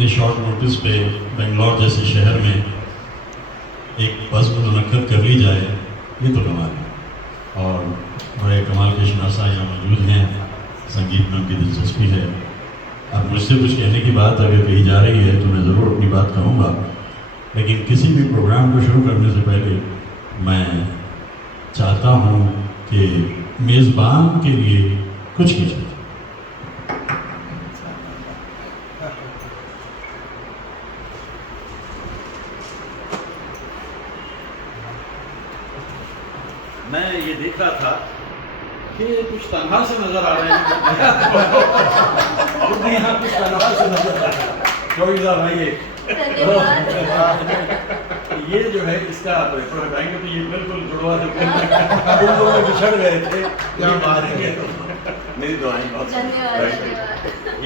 इतने short notice पे बेंगलोर जैसे शहर में एक बज़्म मुनक्कद कर ली जाए, ये तो कमाल है। और बड़े कमाल के शनासा यहाँ मौजूद हैं, संगीत में उनकी दिलचस्पी है। अब मुझसे कुछ कहने की बात अगर कही जा रही है तो मैं ज़रूर अपनी बात कहूँगा, लेकिन किसी भी प्रोग्राम को शुरू करने से पहले मैं चाहता हूँ कि मेज़बान के लिए कुछ कीजिए। मैं ये देख रहा था कि कुछ तनहा से नजर आ रहे हैं यहाँ कुछ तनहा से नजर आ रहे हैं। चौबीस भाई ये जो है इसका पेपर हटाएंगे तो ये बिल्कुल जुड़वा देते बिछड़ गए थे। क्या बात है, मेरी दुआएं बहुत।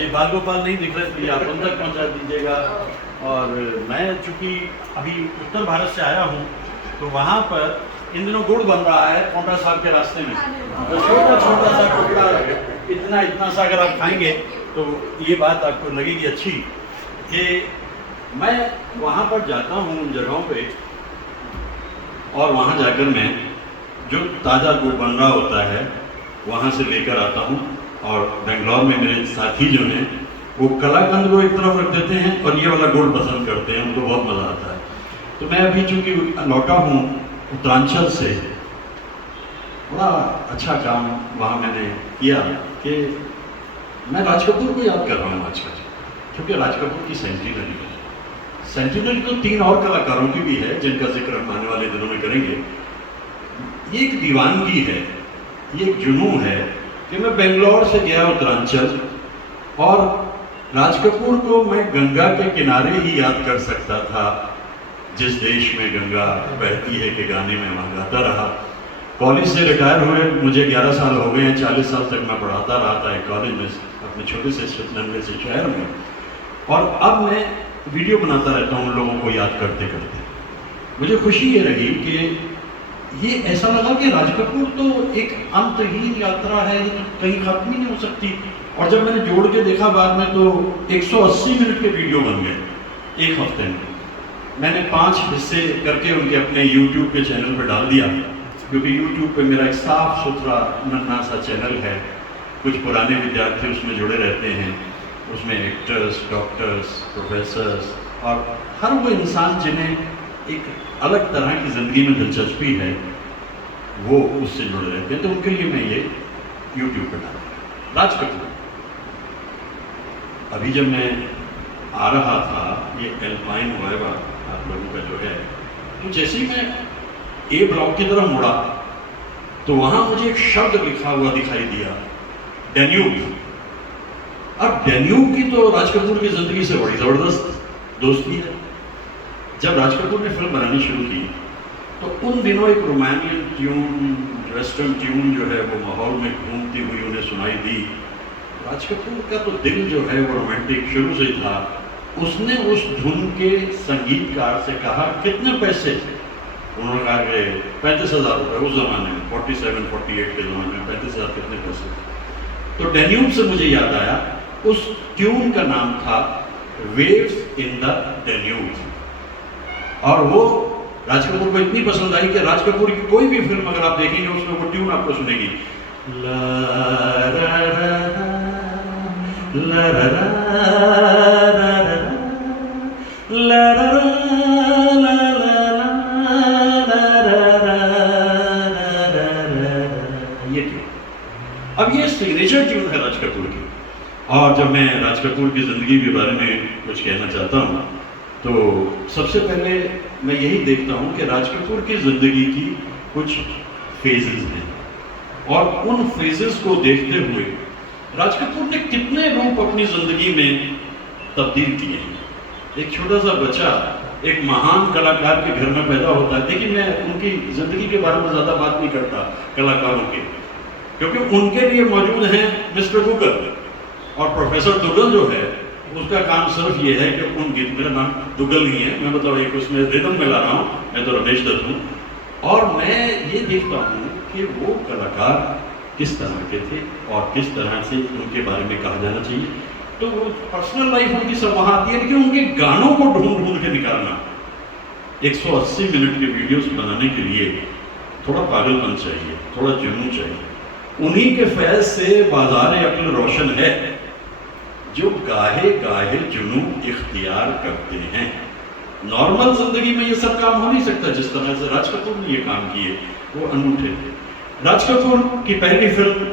ये बाल गोपाल नहीं दिख रहे थे, आप उन तक पहुँचा दीजिएगा। और मैं चूँकि अभी उत्तर भारत से आया हूँ तो वहाँ पर इन दिनों गुड़ बन रहा है कोंटा साहब के रास्ते में। तो छोटा छोटा सा टुकड़ा इतना इतना सा अगर आप खाएंगे तो ये बात आपको लगेगी अच्छी कि मैं वहाँ पर जाता हूँ उन जगहों पे, और वहाँ जाकर मैं जो ताज़ा गुड़ बन रहा होता है वहाँ से लेकर आता हूँ। और बेंगलोर में मेरे साथी जो हैं वो कलाकंद को एक तरफ रख देते हैं और ये वाला गुड़ पसंद करते हैं, उनको बहुत मज़ा आता है। तो मैं अभी चूँकि लौटा हूँ उत्तरांचल से, बड़ा अच्छा काम वहाँ मैंने किया कि मैं राज कपूर को याद कर रहा हूँ आजकल, क्योंकि राज कपूर की सेंटिनरी है। सेंटिनरी तो 3 और कलाकारों की भी है जिनका जिक्र हम आने वाले दिनों में करेंगे। ये एक दीवानगी है, ये एक जुनून है कि मैं बेंगलोर से गया उत्तरांचल और राज कपूर को मैं गंगा के किनारे ही याद कर सकता था, जिस देश में गंगा बहती है के गाने में वहाँ गाता रहा। कॉलेज से रिटायर हुए मुझे 11 साल हो गए हैं, 40 साल तक मैं पढ़ाता रहा था एक कॉलेज में अपने छोटे से नन्हे से शहर में। और अब मैं वीडियो बनाता रहता हूँ उन लोगों को याद करते करते। मुझे खुशी ये रही कि ये ऐसा लगा कि राज कपूर तो एक अंतहीन यात्रा है, ये तो कहीं खत्म ही नहीं हो सकती। और जब मैंने जोड़ के देखा बाद में तो 180 मिनट के वीडियो बन गए एक हफ्ते में। मैंने 5 हिस्से करके उनके अपने YouTube के चैनल पर डाल दिया, क्योंकि YouTube पे मेरा एक साफ सुथरा नन्हा सा चैनल है। कुछ पुराने विद्यार्थी उसमें जुड़े रहते हैं, उसमें एक्टर्स, डॉक्टर्स, प्रोफेसर्स और हर वो इंसान जिन्हें एक अलग तरह की ज़िंदगी में दिलचस्पी है वो उससे जुड़े रहते हैं। तो उनके लिए मैं ये YouTube पर डाल दिया। राज कपूर अभी जब मैं आ रहा था, ये एल्पाइन वाइवा आप लोगों का जो है, तो जैसे ही मैं ए ब्लॉक की तरफ मुड़ा तो वहां मुझे एक शब्द लिखा हुआ दिखाई दिया, डेन्यूब। अब डेन्यूब की तो राज कपूर की जिंदगी से बड़ी जबरदस्त दोस्ती है। जब राज कपूर ने फिल्म बनानी शुरू की तो उन दिनों एक रोमानियन ट्यून, वेस्टर्न ट्यून जो है वो माहौल में घूमती हुई उन्हें सुनाई दी। राज कपूर का तो दिल जो है वो रोमांटिक शुरू से ही था। उसने उस धुन के संगीतकार से कहा कितने पैसे? उन्होंने कहा कि 35,000 रुपये। उस ज़माने में 47-48 के ज़माने में 35,000 कितने पैसे? तो डेन्यूब से मुझे याद आया, उस ट्यून का नाम था वेव्स इन द डेन्यूब। और वो राज कपूर को इतनी पसंद आई कि राज कपूर की कोई भी फिल्म अगर आप देखेंगे उसमें वो ट्यून आपको सुनेगी, ला रा रा ला रा रा ला रा ला। ये ट्यून, अब ये सिग्नेचर ट्यून है राज कपूर की। और जब मैं राज कपूर की ज़िंदगी के बारे में कुछ कहना चाहता हूँ तो सबसे पहले मैं यही देखता हूँ कि राज कपूर की ज़िंदगी की कुछ फेजेस हैं, और उन फेजेस को देखते हुए राज कपूर ने कितने रूप अपनी ज़िंदगी में तब्दील किए हैं। एक छोटा सा बच्चा एक महान कलाकार के घर में पैदा होता है। देखिए, मैं उनकी ज़िंदगी के बारे में ज़्यादा बात नहीं करता कलाकारों के, क्योंकि उनके लिए मौजूद हैं मिस्टर गूगल। और प्रोफेसर दुगल जो है उसका काम सिर्फ ये है कि उन गीत, मेरा नाम दुगल नहीं है, मैं मतलब एक उसमें रिदम में ला रहा हूँ, मैं तो रमेश दत्त हूँ। और मैं ये देखता हूँ कि वो कलाकार किस तरह के थे और किस तरह से उनके बारे में कहा जाना चाहिए। तो वो पर्सनल लाइफ उनकी सब वहाँ आती है, लेकिन उनके गानों को ढूंढ ढूंढ के निकालना, 180 मिनट के वीडियोस बनाने के लिए थोड़ा पागलपन चाहिए, थोड़ा जुनून चाहिए। उन्हीं के फैज से बाजार अक्ल रोशन है जो गाहे गाहे जुनून इख्तियार करते हैं। नॉर्मल जिंदगी में ये सब काम हो नहीं सकता जिस तरह से राज कपूर ने ये काम किए, वो अनूठे थे। राज कपूर की पहली फिल्म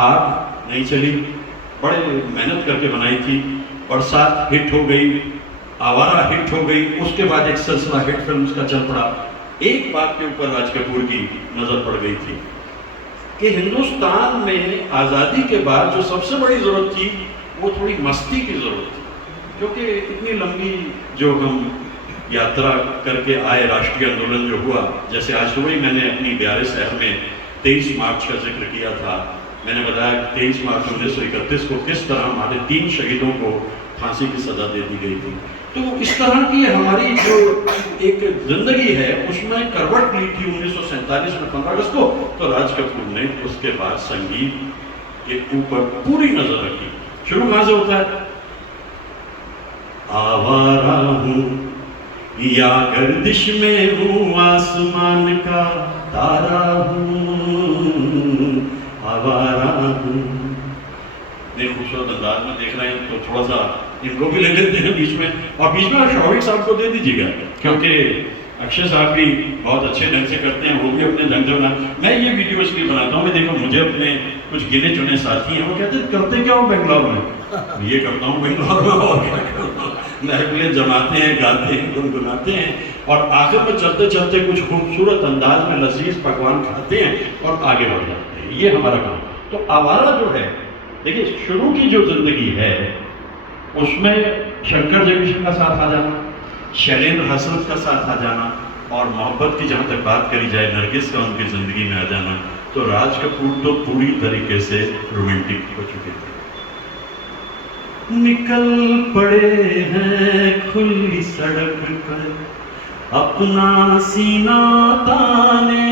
आग नहीं चली, बड़े मेहनत करके बनाई थी, बरसात हिट हो गई, आवारा हिट हो गई, उसके बाद एक सिलसिला हिट फिल्म्स का चल पड़ा। एक बात के ऊपर राज कपूर की नजर पड़ गई थी कि हिंदुस्तान में आज़ादी के बाद जो सबसे बड़ी जरूरत थी वो थोड़ी मस्ती की जरूरत थी, क्योंकि इतनी लंबी जो हम यात्रा करके आए, राष्ट्रीय आंदोलन जो हुआ, जैसे आज सुबह ही मैंने अपनी ब्यारे शहर में 23 मार्च का जिक्र किया था। मैंने बताया कि 23 मार्च 1931 को किस तरह हमारे 3 शहीदों को फांसी की सजा दे दी गई थी। तो इस तरह की हमारी जो एक जिंदगी है उसमें करवट ली थी 1947 में 15 अगस्त को, तो राज कपूर ने उसके बाद संगीत के ऊपर पूरी नजर रखी। शुरू कहां से होता है? आवारा हूं या गर्दिश में हूं, आसमान का तारा हूं, आवारा हूं। खूबसूरत अंदाज में देख रहे हैं तो थोड़ा सा इनको भी ले लेते हैं बीच में, और बीच में शौविक साहब को दे दीजिएगा, क्योंकि अक्षय साहब भी बहुत अच्छे ढंग से करते हैं, वो भी अपने ढंग से बना। मैं ये वीडियो इसलिए बनाता हूँ, मैं देखो मुझे अपने कुछ गिने चुने साथी हैं, वो कहते हैं करते क्या हो बेंगलोर में? ये करता हूँ बेंगलोर में, और क्या करता हूँ, महफिलें जमाते हैं, गाते हैं, गुनगुनाते हैं, और आखिर में चलते चलते कुछ खूबसूरत अंदाज में लजीज पकवान खाते हैं और आगे बढ़ जाते हैं। ये हमारा काम। तो आवारा जो है, देखिए शुरू की जो जिंदगी है उसमें शंकर जयकिशन का साथ आ जाना, शैलेंद्र हसरत का साथ आ जाना, और मोहब्बत की जहाँ तक बात करी जाए नरगिस का उनकी जिंदगी में आ जाना, तो राज कपूर तो पूरी तरीके से रोमांटिक हो चुके थे। निकल पड़े हैं खुली सड़क पर अपना सीना ताने,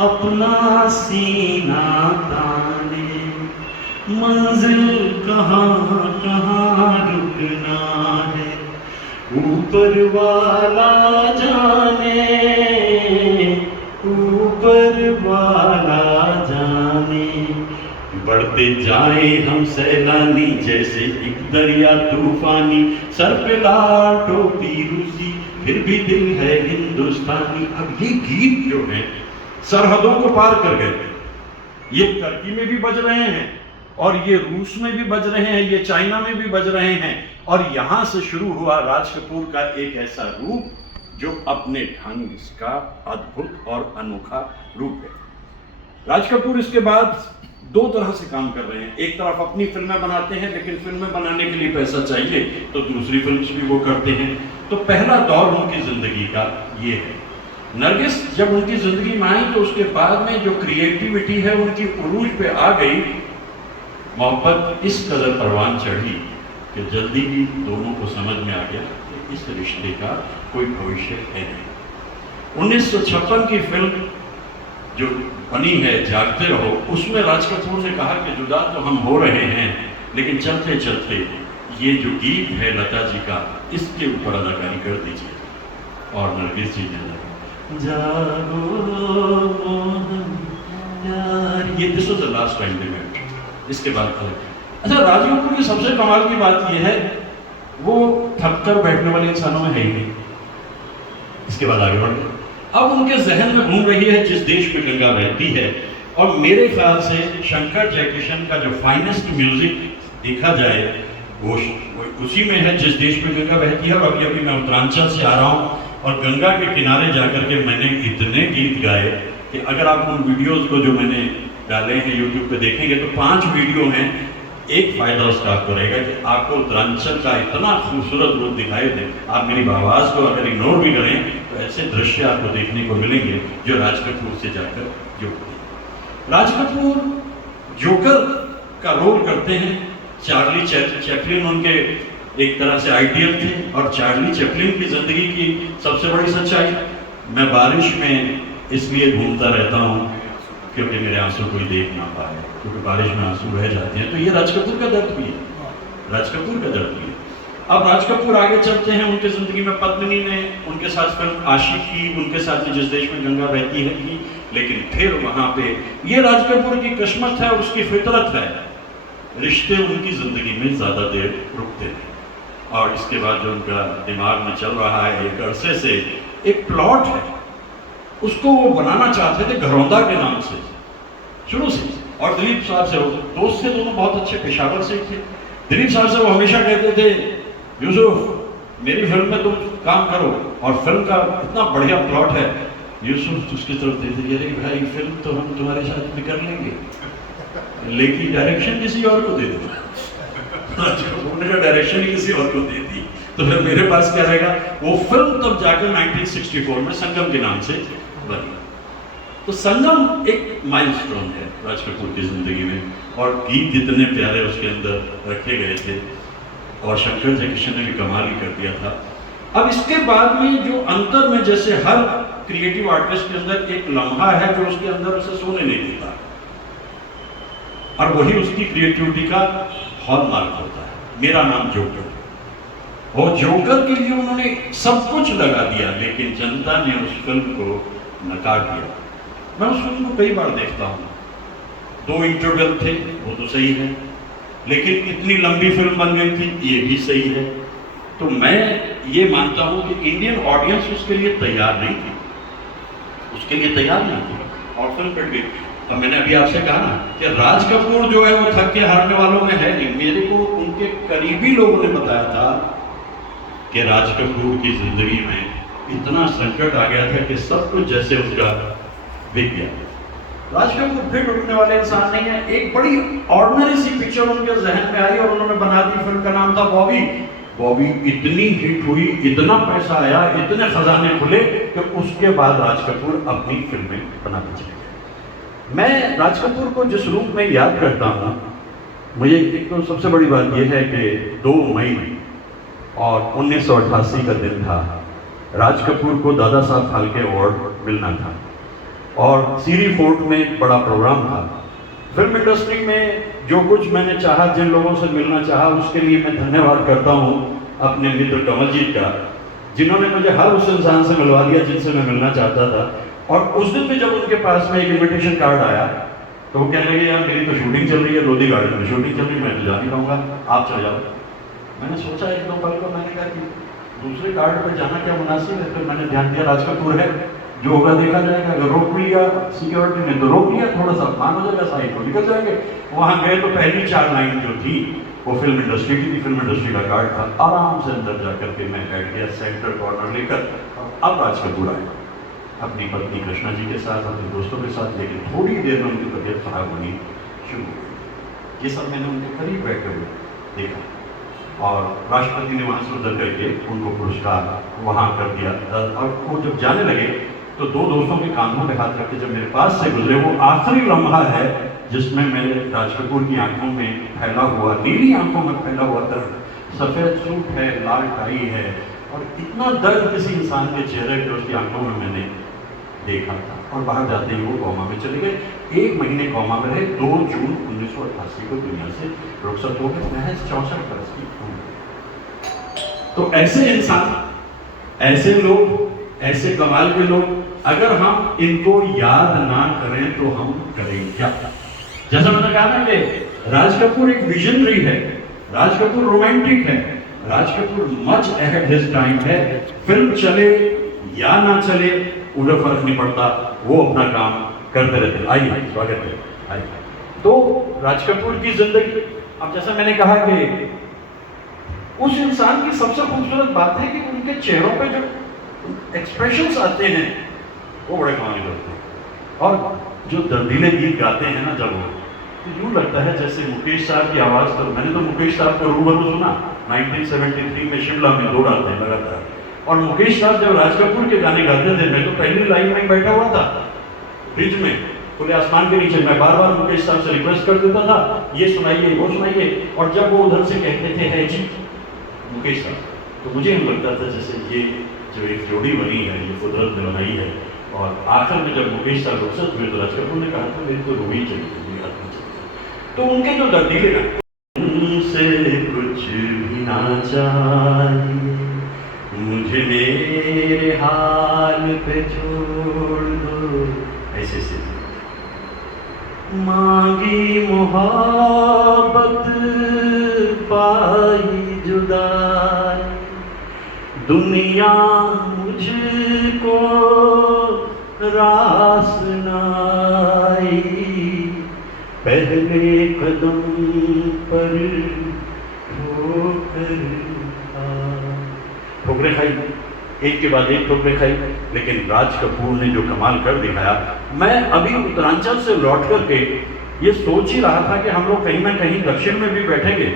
अपना सीना ताने, मंजिल कहाँ कहाँ रुकना है, ऊपर वाला जाने, ऊपर वाला जाने। बढ़ते जाए हम सैलानी जैसे एक दरिया तूफानी, सर पे लाल टोपी रूसी फिर भी दिल है हिंदुस्तानी। अब ये गीत जो है सरहदों को पार कर गए, ये टर्की में भी बज रहे हैं, और ये रूस में भी बज रहे हैं, ये चाइना में भी बज रहे हैं, और यहां से शुरू हुआ राज कपूर का एक ऐसा रूप जो अपने ढंग का अद्भुत और अनोखा रूप है। राज कपूर इसके बाद 2 तरह से काम कर रहे हैं। एक तरफ अपनी फिल्में बनाते हैं, लेकिन फिल्में बनाने के लिए पैसा चाहिए तो दूसरी फिल्म्स भी वो करते हैं। तो पहला दौर उनकी जिंदगी का ये है। नरगिस जब उनकी जिंदगी में आई तो उसके बाद में जो क्रिएटिविटी है उनकी उरूज पे आ गई। मोहब्बत इस कदर परवान चढ़ी कि जल्दी ही दोनों को समझ में आ गया कि इस रिश्ते का कोई भविष्य है नहीं। 1956 की फिल्म जो बनी है जागते रहो, उसमें राज कपूर ने कहा कि जुदा तो हम हो रहे हैं, लेकिन चलते चलते ये जो गीत है लता जी का, इसके ऊपर अदाकारी कर दीजिए। और नरगिस जी ने जागो मोहन यार, ये this was the last time they met. इसके बाद अच्छा, राज कपूर की सबसे कमाल की बात यह है वो थक कर बैठने वाले इंसानों में है ही नहीं। इसके बाद आगे बढ़ गए। अब उनके जहन में घूम रही है जिस देश में गंगा बहती है, और मेरे ख्याल से शंकर जयकिशन का जो फाइनेस्ट म्यूजिक देखा जाए वो उसी में है जिस देश में गंगा बहती है। और अभी अभी मैं उत्तरांचल से आ रहा हूँ और गंगा के किनारे जाकर के मैंने इतने गीत गाए कि अगर आप उन वीडियोस को जो मैंने डाले हैं यूट्यूब पे देखेंगे तो 5 वीडियो हैं। एक फायदा उसका आपको रहेगा कि आपको उत्तरांचल का इतना खूबसूरत रूप दिखाई दे। आप मेरी आवाज़ को अगर इग्नोर भी करें तो ऐसे दृश्य आपको देखने को मिलेंगे जो राज कपूर से जाकर जुड़ते हैं। राज कपूर जोकर का रोल करते हैं। चार्ली चैपलिन उनके एक तरह से आइडियल थे, और चार्ली चैपलिन की जिंदगी की सबसे बड़ी सच्चाई, मैं बारिश में इसलिए घूमता रहता हूँ क्योंकि मेरे आंसू कोई देख ना पाए, क्योंकि बारिश में आंसू रह जाते हैं। तो ये राज कपूर का दर्द भी है, राज कपूर का दर्द भी है। अब राज कपूर आगे चलते हैं, उनकी जिंदगी में पद्मिनी ने उनके साथ फिल्म आशिक की, उनके साथ में जिस देश में गंगा बहती है की, लेकिन फिर वहां पे ये राज कपूर की किस्मत है और उसकी फितरत है, रिश्ते उनकी जिंदगी में ज्यादा देर रुकते नहीं। और इसके बाद जो उनका दिमाग में चल रहा है एक अरसे से, एक प्लॉट है, उसको वो बनाना चाहते थे घरौंदा के नाम से शुरू से। और दिलीप साहब से वो दोस्त थे, दोनों बहुत अच्छे पेशावर से थे। दिलीप साहब से वो हमेशा कहते थे, यूसुफ मेरी फिल्म में तुम काम करो, और फिल्म का इतना बढ़िया प्लॉट है। यूसुफ उसकी तरफ देते, अरे भाई फिल्म तो हम तुम्हारे साथ में कर लेंगे, लेकिन डायरेक्शन किसी और को दे दो। उन्होंने डायरेक्शन ही किसी और को दे दी, तो फिर मेरे पास क्या रहेगा। वो फिल्म तब जाकर 1964 में संगम के नाम से बनी। तो संगम एक माइलस्टोन है राज कपूर की जिंदगी में, और गीत इतने प्यारे उसके अंदर रखे गए थे, और शंकर जयकिशन ने भी कमाल ही कर दिया था। अब इसके बाद में जो अंतर में, जैसे हर क्रिएटिव आर्टिस्ट के अंदर एक लम्हा है जो उसके अंदर उसे सोने नहीं देता, और वही उसकी क्रिएटिविटी का हॉलमार्क होता है। मेरा नाम जोकर, और जोकर के लिए उन्होंने सब कुछ लगा दिया, लेकिन जनता ने उस फिल्म को नकार दिया। मैं उस फिल्म को कई बार देखता हूँ, 2 इंटरवल थे वो तो सही है, लेकिन इतनी लंबी फिल्म बन गई थी ये भी सही है। तो मैं ये मानता हूँ कि इंडियन ऑडियंस उसके लिए तैयार नहीं थी, उसके लिए तैयार नहीं थी, और फिल्म पिट गई। और मैंने अभी आपसे कहा ना कि राज कपूर जो है वो थक के हारने वालों में है नहीं। मेरे को उनके करीबी लोगों ने बताया था कि राज कपूर की जिंदगी में इतना संकट आ गया था कि सब कुछ जैसे उसका बिक गया। राज कपूर फिर उठने वाले इंसान नहीं है। एक बड़ी ऑर्डिनरी सी पिक्चर उनके जहन में आई और उन्होंने बना दी, फिल्म का नाम था बॉबी। बॉबी इतनी हिट हुई, इतना पैसा आया, इतने खजाने खुले कि उसके बाद राज कपूर अपनी फिल्में बनाते चले गए। मैं राज कपूर को जिस रूप में याद करता हूँ, मुझे एक तो सबसे बड़ी बात यह है कि 2 मई और 1988 का दिन था। राज कपूर को दादा साहब फाल्के अवार्ड मिलना था, और सीरी फोर्ट में बड़ा प्रोग्राम था। फिल्म इंडस्ट्री में जो कुछ मैंने चाहा, जिन लोगों से मिलना चाहा, उसके लिए मैं धन्यवाद करता हूँ अपने मित्र कमलजीत का, जिन्होंने मुझे हर उस इंसान से मिलवा दिया जिनसे मैं मिलना चाहता था। और उस दिन भी जब उनके पास में एक इन्विटेशन कार्ड आया तो वो कहने लगे, यार मेरी तो शूटिंग चल रही है, लोधी गार्डन में शूटिंग चल रही है, मैं तो जा नहीं पाऊंगा, आप चले जाओ। मैंने सोचा 1-2 पल को, मैंने कहा कि दूसरे कार्ड पर जाना क्या मुनासिब है। फिर मैंने ध्यान दिया राज कपूर है, जो होगा देखा जाएगा। अगर रोक लिया सिक्योरिटी ने तो रोक लिया, थोड़ा सा अपमान हो जाएगा, साइड को निकल जाएंगे। वहां गए तो पहली 4 लाइन जो थी वो फिल्म इंडस्ट्री की थी, फिल्म इंडस्ट्री का कार्ड था। आराम से अंदर जाकर के मैं बैठ गया सेंटर कॉर्नर लेकर। अब राज कपूर आए अपनी पत्नी कृष्णा जी के साथ, अपने दोस्तों के साथ, लेकिन थोड़ी देर में उनकी तबीयत खराब होनी शुरू हुई। ये सब मैंने उनके करीब बैठे हुए देखा, और राष्ट्रपति ने वहाँ से उधर करके उनको पुरस्कार वहाँ कर दिया। और वो जब जाने लगे तो 2 दोस्तों के कांधों पे हाथ रख के जब मेरे पास से गुजरे, वो आखिरी लम्हा है जिसमें मेरे राज कपूर की आंखों में फैला हुआ, नीली आंखों में फैला हुआ दर्द, सफ़ेद सूट है, लाल टाई है, और इतना दर्द किसी इंसान के चेहरे पे उसकी आंखों में मैंने देखा था। और बाहर जाते ही वो कोमा में चले गए। 1 महीने कोमा में रहे। 2 जून 1988 को दुनिया से रुखसत हो गए, महज 64 वर्ष की उम्र। तो ऐसे इंसान, ऐसे लोग, ऐसे कमाल के लोग, अगर हम इनको याद ना करें तो हम करें क्या। जैसा मैंने कहा ना कि राज कपूर एक विजनरी है, राज कपूर रोमांटिक है, Raj Kapoor much ahead his time है। फिल्म चले या ना चले उन्हें फर्क नहीं पड़ता, वो अपना काम करते रहते। आइए, स्वागत है, आइए। तो राज कपूर की जिंदगी, अब जैसा मैंने कहा कि उस इंसान की सबसे खूबसूरत बात है कि उनके चेहरों पे जो एक्सप्रेशंस आते हैं वो बड़े कमाल होते हैं। और जो दर्दीले गीत गाते हैं ना जब वो, तो यूँ लगता है जैसे मुकेश साहब की आवाज़। तो मैंने तो मुकेश साहब को रूबरू सुना 1973 में शिमला में 2 रातें लगातार। और मुकेश साहब जब राज कपूर के गाने गाते थे, मैं तो पहली लाइन में बैठा हुआ था ब्रिज में खुले आसमान के नीचे। मैं बार बार मुकेश साहब से रिक्वेस्ट कर देता था, ये सुनाइए, वो सुनाइए। और जब वो उधर से कहते थे है जी मुकेश साहब, तो मुझे यूँ लगता था जैसे ये जो एक जोड़ी बनी है, ये कुदरत ने बनाई है, और आखिर में जब मुकेश साहब रुखसत हुए तो राज कपूर ने कहा था मेरी तो रूही चाहिए, मेरी आत्मा चाहिए। तो उनके जो दर्दीले गाने, उनसे कुछ भी ना चाहिए, मुझे मेरे हाल पे छोड़ दो, ऐसे से मांगी मोहब्बत पाई जुदाई, दुनिया मुझको रास नाई, पहले कदम पर ठोकरें खाई, एक के बाद एक ठोकरें खाई, लेकिन राज कपूर ने जो कमाल कर दिखाया। मैं अभी उत्तरांचल से लौट करके ये सोच ही रहा था कि हम लोग कहीं ना कहीं दक्षिण में भी बैठेंगे,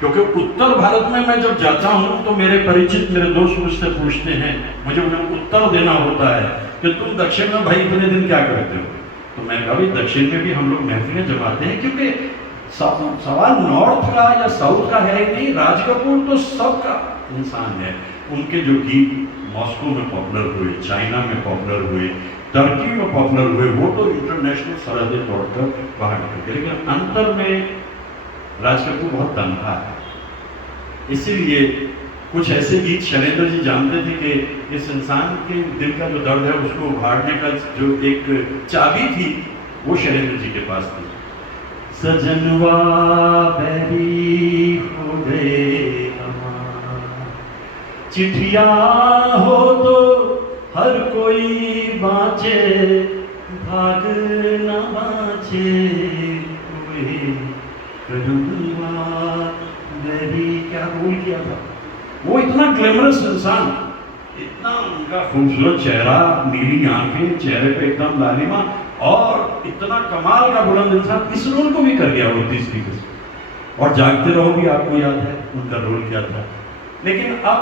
क्योंकि उत्तर भारत में मैं जब जाता हूँ तो मेरे परिचित, मेरे दोस्त मुझसे पूछते हैं, मुझे उन्हें उत्तर देना होता है कि तुम दक्षिण में भाई इतने दिन क्या करते हो। तो मैं कहा भाई दक्षिण में भी हम लोग महफिलें जमाते हैं, क्योंकि सवाल नॉर्थ का या साउथ का है नहीं, राज कपूर तो सबका इंसान है। उनके जो गीत मॉस्को में पॉपुलर हुए, चाइना में पॉपुलर हुए, टर्की में पॉपुलर हुए, वो तो इंटरनेशनल सरहदें तोड़कर बाहर निकल गए, लेकिन अंतर में राज कपूर बहुत तनहा है। इसीलिए कुछ ऐसे गीत शैलेंद्र जी जानते थे कि इस इंसान के दिल का जो दर्द है उसको उभारने का जो एक चाबी थी वो शैलेंद्र जी के पास थी। सजनवा बैरी हो गए हमार, चिट्ठिया हो तो हर कोई बाँचे, भाग न बाँचे कोई, क्या बोल किया था वो। इतना ग्लैमरस इंसान, इतना उनका खूबसूरत चेहरा, नीली आंखें, चेहरे पे एकदम लालिमा, और इतना कमाल का बुलंद इंसान, इस रोल को भी कर गया वो 30 फीसद। और जागते रहो भी आपको याद है उनका रोल क्या था। लेकिन अब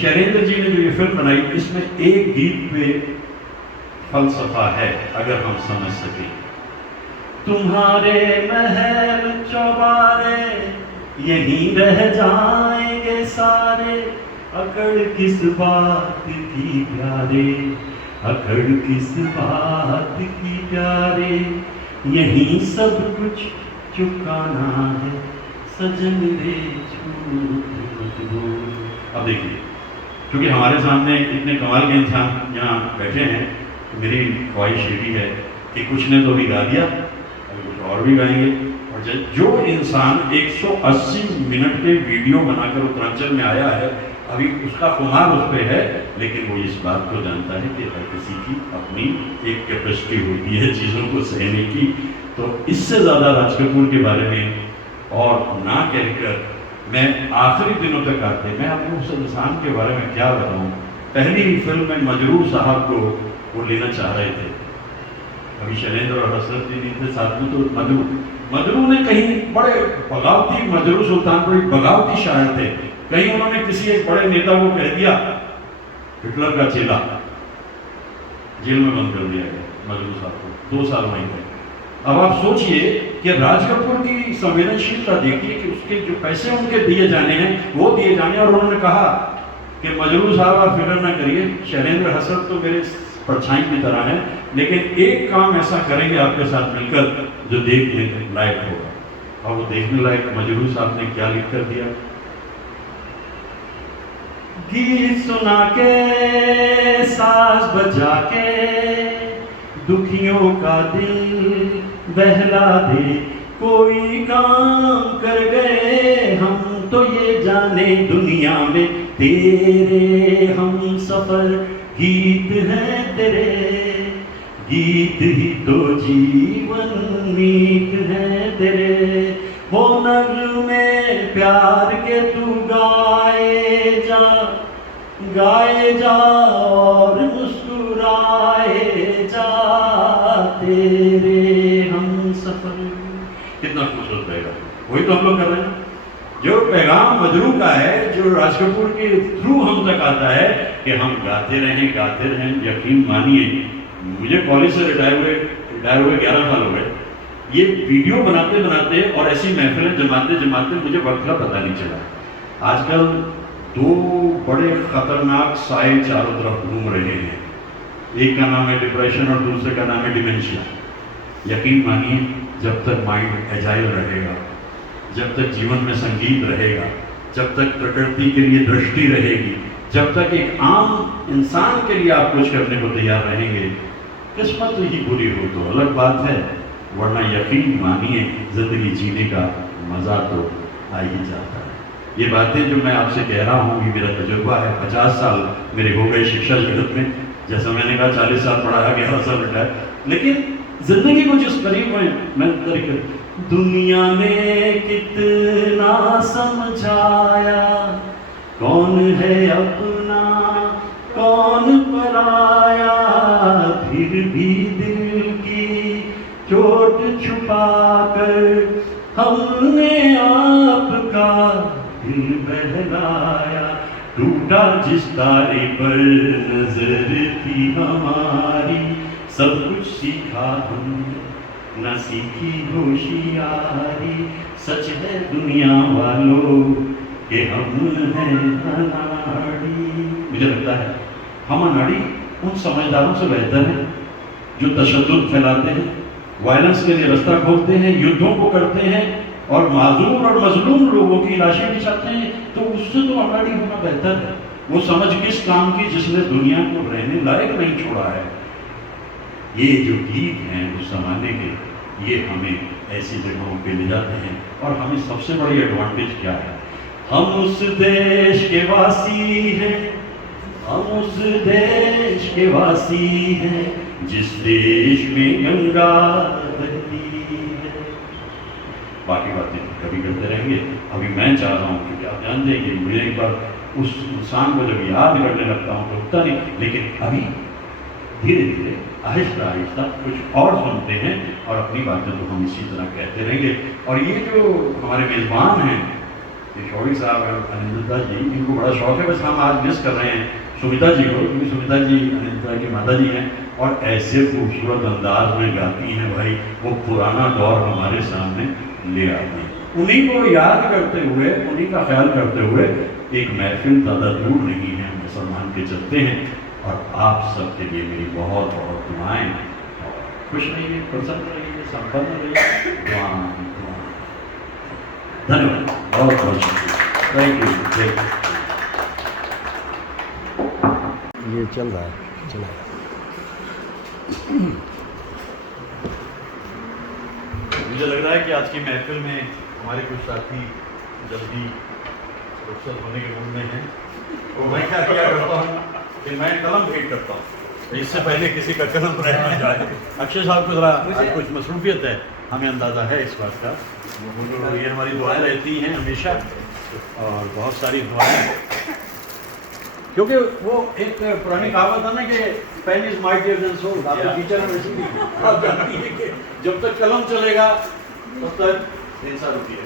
शैलेंद्र जी ने जो ये फिल्म बनाई, इसमें एक गीत पे फलसफा है, अगर हम समझ सकें। तुम्हारे महल चौबारे यहीं रह जाएंगे सारे, अकड़ किस बात की प्यारे, अकड़ किस बात की प्यारे, यहीं सब कुछ चुकाना है, सजन रे झूठ मत बोल। अब देखिए, क्योंकि हमारे सामने इतने कमाल के इंसान यहाँ बैठे हैं, मेरी ख्वाहिश यही है कि कुछ ने तो भी गा दिया, अभी कुछ और भी गाएंगे। और जो इंसान 180 मिनट के वीडियो बनाकर उत्तरांचल में आया है, अभी उसका खुमार उस पर है, लेकिन वो इस बात को जानता है कि हर किसी की अपनी एक कैपेसिटी होती है चीज़ों को सहने की। तो इससे ज़्यादा राज कपूर के बारे में और ना कहकर मैं आखिरी दिनों तक आते, मैं आपको उस इंसान के बारे में क्या बताऊँ। पहली फिल्म में मजरूर साहब को वो लेना चाह रहे थे, अभी शैलेंद्र और हसरत जी नहीं थे साथ में, तो मजरू ने कहीं बड़े बगावती, मजरू सुल्तानपुरी बगावती शायर थे, कहीं उन्होंने किसी एक बड़े नेता को कह दिया, हिटलर का चेला, जेल में बंद कर दिया गया मजरू साहब को, 2 साल वहीं थे। अब आप सोचिए कि राज कपूर की संवेदनशीलता देखिए कि उसके जो पैसे उनके दिए जाने हैं वो दिए जाने, और उन्होंने कहा कि मजरू साहब आप फिक्र ना करिए, शैलेंद्र हसरत तो मेरे परछाई की तरह है, लेकिन एक काम ऐसा करेंगे आपके साथ मिलकर जो देखने लायक होगा। और वो देखने लायक मजरू साहब ने क्या लिख कर दिया, गीत सुना के साज बजा के दुखियों का दिल बहला दे, कोई काम कर गए हम तो ये जाने, दुनिया में तेरे हम सफर गीत हैं तेरे, गीत ही तो जीवन मीत है तेरे, हो नगमे प्यार के तू गाए जा और मुस्कुराए जा, तेरे हम सफर। कितना खूबसूरत पैगाम, वही तो हम लोग कर रहे हैं। जो पैगाम मजरू का है, जो राज कपूर के थ्रू हम तक आता है कि हम गाते रहें। यकीन मानिए, मुझे कॉलेज से रिटायर हुए 11 साल हो गए। ये वीडियो बनाते बनाते और ऐसी महफिलें जमाते मुझे वक्त का पता नहीं चला। आजकल 2 बड़े खतरनाक साए चारों तरफ घूम रहे हैं, एक का नाम है डिप्रेशन और दूसरे का नाम है डिमेंशिया। यकीन मानिए, जब तक माइंड एजाइल रहेगा, जब तक जीवन में संगीत रहेगा, जब तक प्रकृति के लिए दृष्टि रहेगी, जब तक एक आम इंसान के लिए आप कुछ करने को तैयार रहेंगे, किस्मत ही बुरी हो तो अलग बात है, वरना यकीन मानिए जिंदगी जीने का मजा तो आ ही जाता है। ये बातें जो मैं आपसे कह रहा हूँ, ये मेरा तजुर्बा है। 50 साल मेरे हो गए शिक्षा जगत में, जैसा मैंने कहा 40 साल पढ़ाया, 11 साल रिटायर, लेकिन जिंदगी को जिस करीब मैं तरीके दुनिया ने कितना समझाया, कौन है अपना कौन पराया, फिर भी दिल की चोट छुपाकर हमने आपका दिल बहलाया। टूटा जिस तारे पर नजर थी हमारी, सब कुछ सीखा हमने न सीखी होशियारी। सच है दुनिया वालों कि हम हैं अनाड़ी। मुझे लगता है हम अनाड़ी उन समझदारों से बेहतर हैं जो तशद्दुद फैलाते हैं, वायलेंस के लिए रास्ता खोलते हैं, युद्धों को करते हैं और माजूर और मजलूम लोगों की लाशें बिछाते हैं। तो उससे तो अनाड़ी होना बेहतर है। वो समझ किस काम की जिसने दुनिया को रहने लायक नहीं छोड़ा है। ये जो गीत हैं उस जमाने के, ये हमें ऐसी जगहों पे ले जाते हैं। और हमें सबसे बड़ी एडवांटेज क्या है, हम उस देश के वासी हैं, हम उस देश के वासी हैं जिस देश में गंगा बहती है। बाकी बातें कभी करते रहेंगे। अभी मैं चाह रहा हूँ, क्योंकि आप जान देंगे मुझे एक बार उस इंसान को जब याद करने लगता हूँ तो उठता नहीं, लेकिन अभी धीरे धीरे आहिस्ता आहिस्ता कुछ और सुनते हैं और अपनी बातें तो हम इसी तरह कहते रहेंगे। और ये जो हमारे मेज़बान हैं, ये शौरी साहब और अनिंदिता जी, इनको बड़ा शौक है, बस हम आज मिस कर रहे हैं सुमिता जी को, क्योंकि सुमिता जी अनिंदिता की माता जी हैं और ऐसे खूबसूरत अंदाज में गाती हैं भाई, वो पुराना दौर हमारे सामने ले आती हैं। उन्हीं को याद करते हुए, उन्हीं का ख्याल करते हुए एक महफिल ज़्यादा दूर नहीं है, मुसलमान के चलते हैं। और आप सबके लिए मेरी बहुत बहुत दुआएं। खुश रहिए, प्रसन्न रहिए, संपन्न रहिए। दुआएं। धन्यवाद, बहुत बहुत शुक्रिया। Thank you. ये चल रहा है, चला मुझे लग रहा है कि आज की महफिल में हमारे कुछ साथी जल्दी रुखसत होने के मूड में हैं। तो मैं क्या किया करता हूँ कि मैं कलम भेंट करता हूँ, इससे पहले किसी का कलम रह ना जाए। अक्षय साहब को ज़रा आज कुछ मसरूफियत है, हमें अंदाज़ा है इस बात का। ये हमारी दुआएं रहती हैं हमेशा, और बहुत सारी दुआएं, क्योंकि वो एक पुरानी कहावत है ना कि pen is mightier than sword. आपके टीचर ने वैसे भी आप जानती हैं कि जब तक कलम चलेगा तब तक इंसान होती है,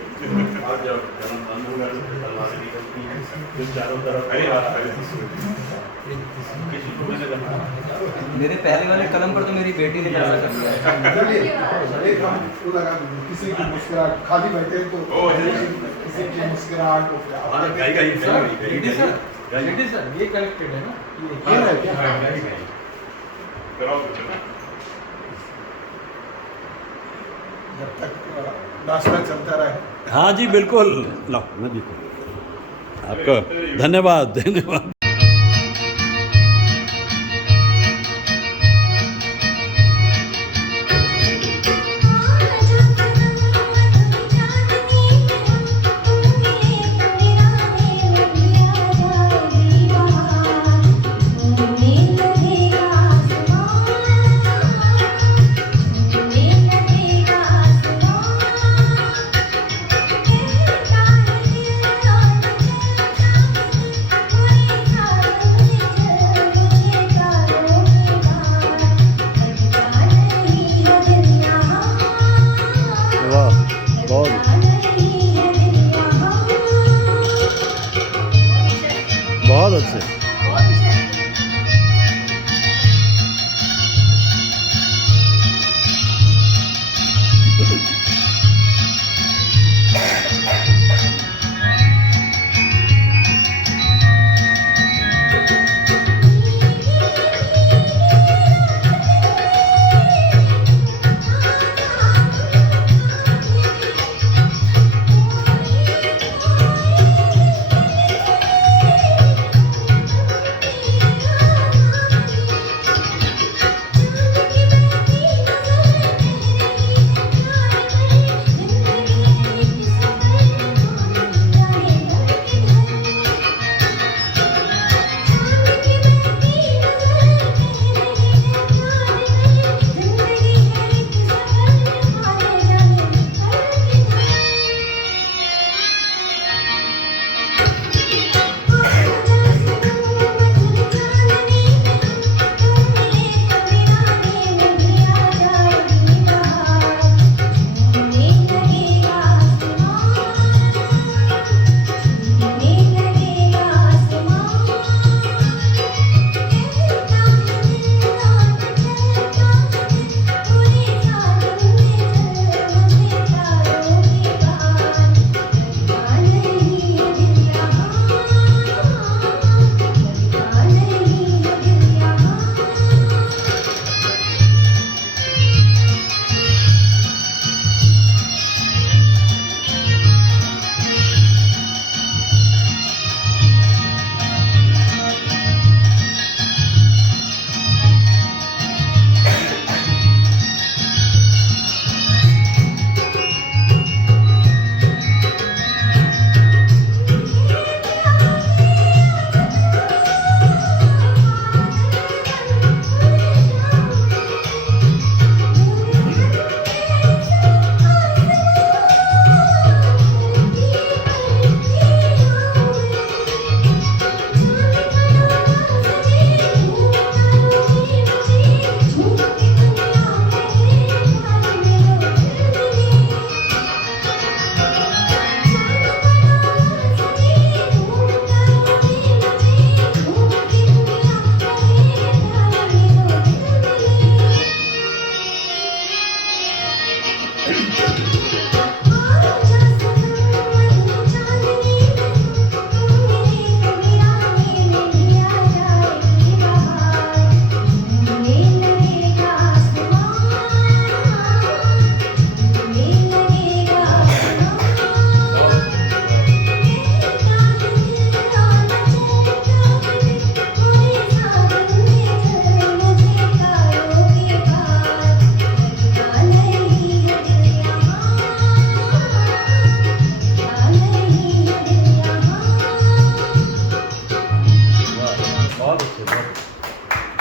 और जब कलम बंद होगा तो तलवारें निकलती हैं जो चारों तरफ। अरे मेरे पहले वाले कलम पर तो मेरी बेटी ने ऐसा कर दिया। किसी की मुस्कुराहट, खाली बैठे तो किसी की मुस्कुराहट सर ये कनेक्टेड है ना, जब तक नाश्ता चलता रहे। हाँ जी बिल्कुल। लो मैं भी आपका धन्यवाद धन्यवाद। कोई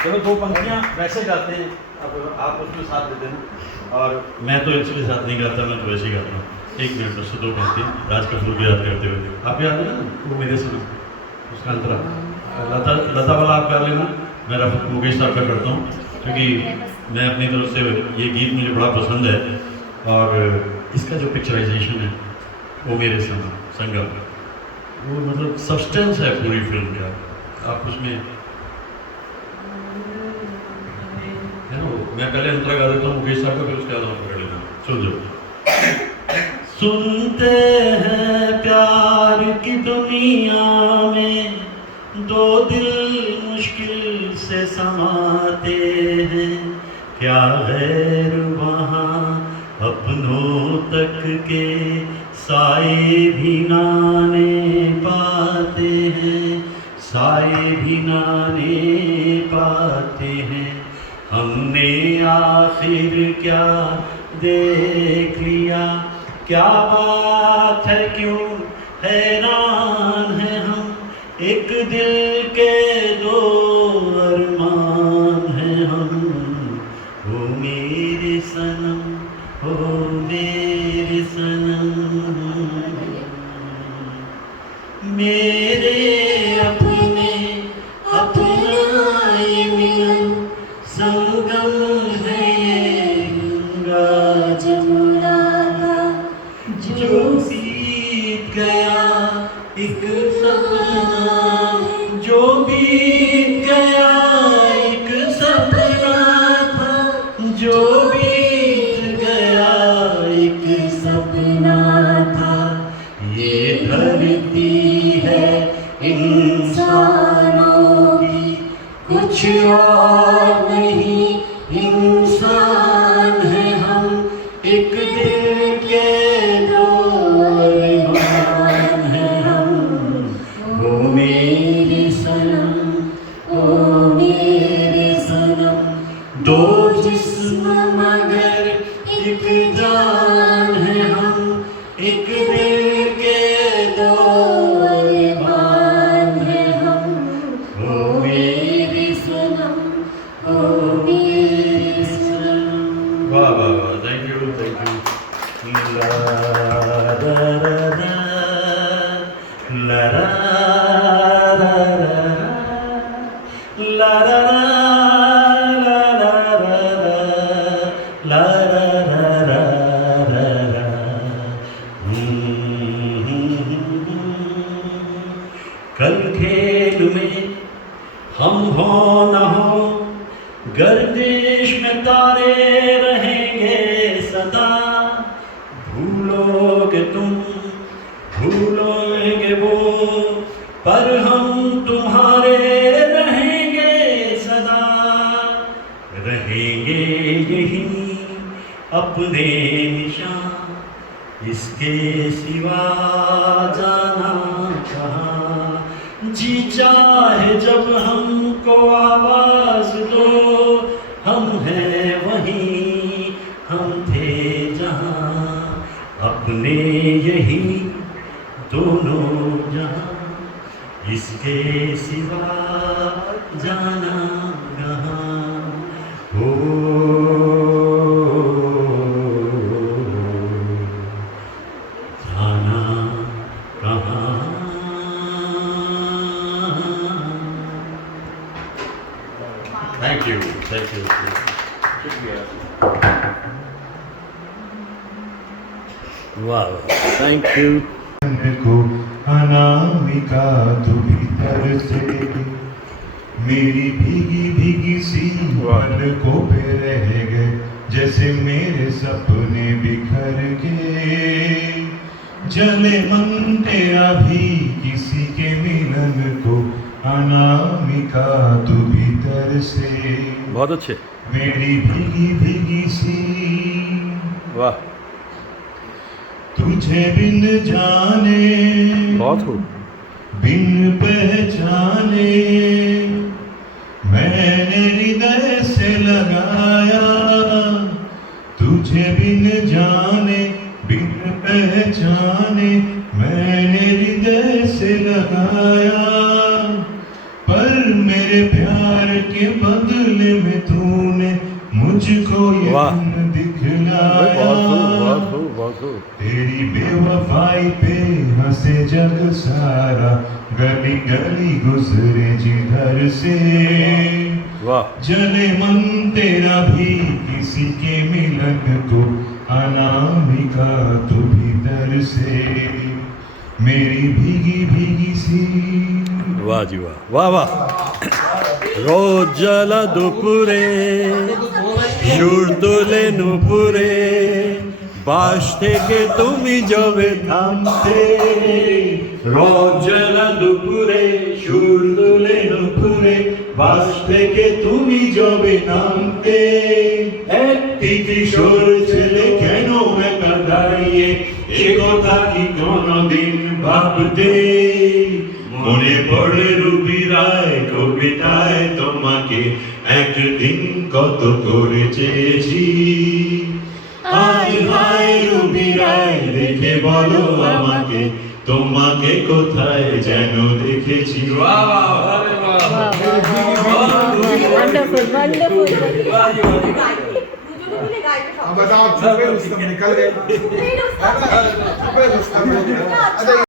चलो 2 पंक्तियाँ वैसे गाते हैं, अब आप उसमें साथ दे देना। और मैं तो एक्चुअली साथ नहीं गाता, मैं तो वैसे ही गाता हूँ। 1 मिनट बस 2 पंक्ति राज कपूर को याद करते हुए। आप याद है ना वो मेरे से उसका अंतरा, लता वाला आप कर लेना, मैं रफत मुकेश साहब का करता हूँ, क्योंकि मैं अपनी तरफ से ये गीत मुझे बड़ा पसंद है और इसका जो पिक्चराइजेशन है वो मेरे संगम, वो मतलब सब्सटेंस है पूरी फिल्म का। आप उसमें है ना, मैं पहले अंतरा गा देता हूँ मुकेश साहब का, फिर उसके अलावा पकड़ लेना। सुन लो। सुनते हैं प्यार की दुनिया में 2 दिल मुश्किल से समाते हैं, क्या गैर वहाँ अपनों तक के साए भी नाने पाते हैं, साए भी नाने पाते हैं। हमने आखिर क्या देख लिया, क्या बात है क्यों हैरान है हम, एक दिल के 2 अरमान हैं हम। ओ मेरे सनम, ओ मेरे सनम, मेरे अपने अपना ये मिलन संगम है ये गंगा जमुना का, जो बीत गया एक सपना, जो बीत गया एक सपना था, जो बीत गया एक सपना था। ये धरती है इंसानों की, कुछ और नहीं, इंसान है हम, एक दिल के 2 अरमान हैं हम। ओ मेरे सनम, ओ मेरे सनम, 2 जिस्म मगर एक जान है हम, एक दिल के 2 अरमान हैं हम। ओ मेरे सनम, ओ मेरे सनम। वाह वाह वाह, थैंक यू, थैंक यू। ला रा रा रा, ला रा रा रा, ला रा रा रा रा, ला रा रा रा रा। कल खेल में हम हो न हो, गर्दिश में तारे रहेंगे सदा, भूलोगे तुम, भूलोगे वो, पर हम तुम्हारे रहेंगे सदा, रहेंगे यही अपने निशान, इसके सिवा जाना कहाँ। जी चाहे जब हमको आवाज दो, हम हैं वहीं हम थे जहाँ, अपने यही दोनों जहाँ, इसके सिवा जाना कहाँ। हो जाना कहाँ। थैंक यू, थैंक यू, शुक्रिया। वाह, थैंक यू। को अनामिका तू भीतर से, मेरी भीगी भीगी सी पलकों पे रह गए, जैसे मेरे सपने बिखर के। जले मन तेरा भी किसी के मिलन को, अनामिका तू भीतर से, बहुत अच्छे, मेरी भीगी भीगी सी। वाह, तुझे बिन जाने, बहुत हो, बिन पहचाने, मैंने हृदय से लगाया। तुझे बिन जाने, बिन पहचाने, मैंने हृदय से लगाया। पर मेरे प्यार के के बदले में तूने मुझको ये वाह। दिन दिखलाया। तेरी बेवफाई पे हंसे जग सारा, गली गली गुजरे जिधर से। वाह जले मन तेरा भी किसी के मिलन को, अनामिका तू भीतर से मेरी भीगी भीगी सी। वाह जी वाह वाह वाह। রোজ জ্বালা দুপুরে সুর তোলে নুপুরে, বাস থেকে তুমি যাবে থামতে। রোজ জ্বালা দুপুরে সুর তোলে নুপুরে, বাস থেকে তুমি যাবে নামতে। একটি কিশোর ছেলে কেন একা দাঁড়িয়ে, এ কথা কি কোনদিন ভাবতে? মনে পড়ে রুবি রায় কবিতায় তোমাকে একদিন কত করে চেয়েছি। হায় হায় রুবি রায় দেখে বলো আমাকে, তোমাকে কোথায় যেন দেখেছি। वंडरफुल वंडरफुल अब बताओ छुपे रुस्तम निकल गए। छुपे रुस्तम हो गया। अच्छा